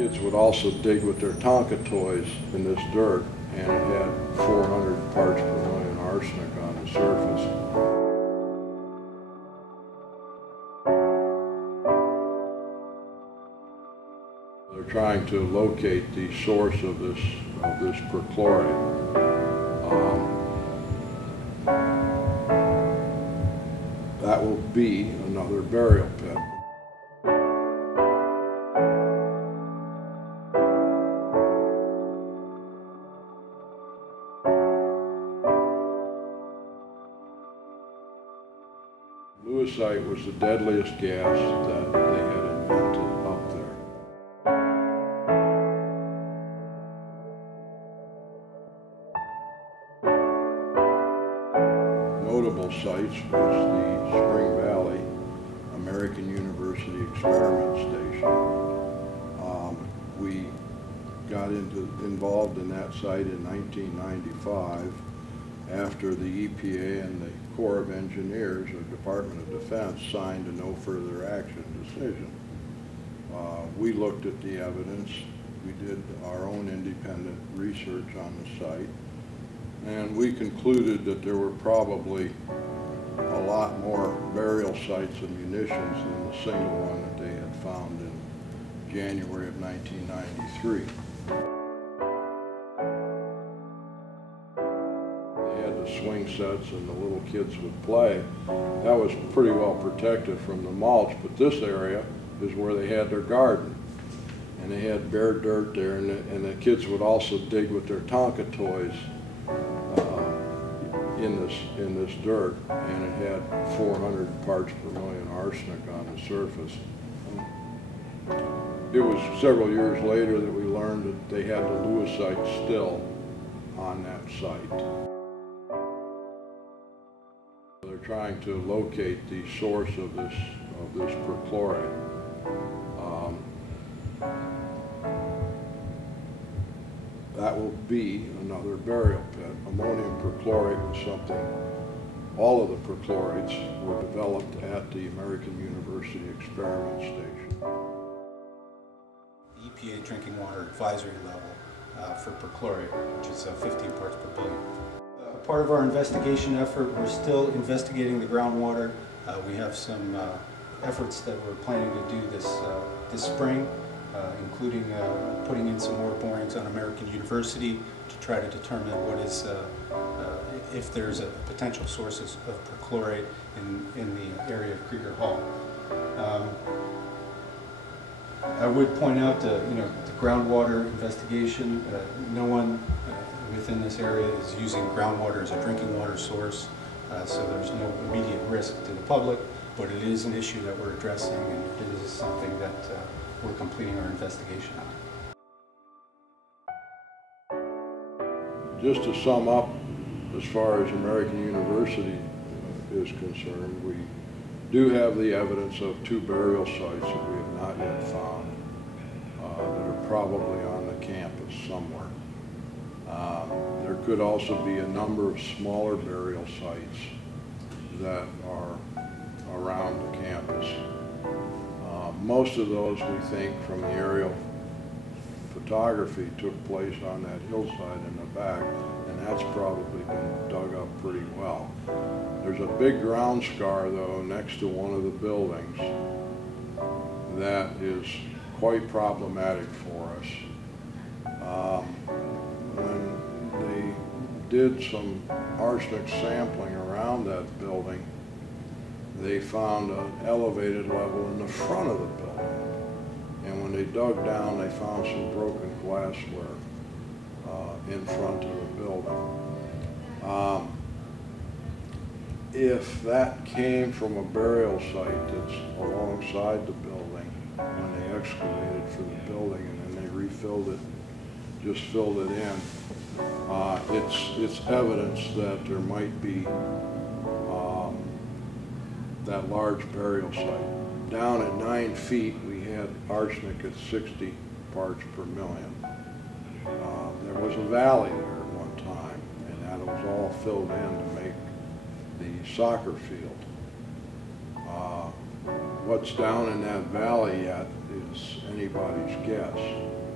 Kids would also dig with their Tonka toys in this dirt, and it had 400 parts per million arsenic on the surface. They're trying to locate the source of this perchlorate. That will be another burial pit. Lewisite was the deadliest gas that they had invented up there. Notable sites was the Spring Valley American University Experiment Station. We got involved in that site in 1995 after the EPA and the Corps of Engineers or Department of Defense signed a no further action decision. We looked at the evidence, we did our own independent research on the site, and we concluded that there were probably a lot more burial sites of munitions than the single one that they had found in January of 1993. Swing sets and the little kids would play. That was pretty well protected from the mulch, but this area is where they had their garden. And they had bare dirt there, and the kids would also dig with their Tonka toys in this dirt, and it had 400 parts per million arsenic on the surface. It was several years later that we learned that they had the Lewisite still on that site. They're trying to locate the source of this perchlorate. That will be another burial pit. Ammonium perchlorate was something, all of the perchlorates were developed at the American University Experiment Station. The EPA drinking water advisory level for perchlorate, which is 15 parts per billion. Part of our investigation effort, we're still investigating the groundwater. We have some efforts that we're planning to do this spring, including putting in some more borings on American University to try to determine what is, if there's a potential sources of perchlorate in the area of Krieger Hall. I would point out the groundwater investigation. No one within this area is using groundwater as a drinking water source, so there's no immediate risk to the public, but it is an issue that we're addressing, and it is something that we're completing our investigation on. Just to sum up, as far as American University is concerned, we do have the evidence of 2 burial sites that we have not yet found that are probably on the campus somewhere. There could also be a number of smaller burial sites that are around the campus. Most of those, we think, from the aerial photography took place on that hillside in the back, and that's probably been dug up pretty well. There's a big ground scar, though, next to one of the buildings that is quite problematic for us. When they did some arsenic sampling around that building, they found an elevated level in the front of the building. And when they dug down, they found some broken glassware in front of the building. If that came from a burial site that's alongside the building, when they excavated for the building and then they refilled it, just filled it in, it's evidence that there might be that large burial site. Down at 9 feet, we had arsenic at 60 parts per million. There was a valley there at one time, and that was all filled in to make the soccer field. What's down in that valley yet is is anybody's guess.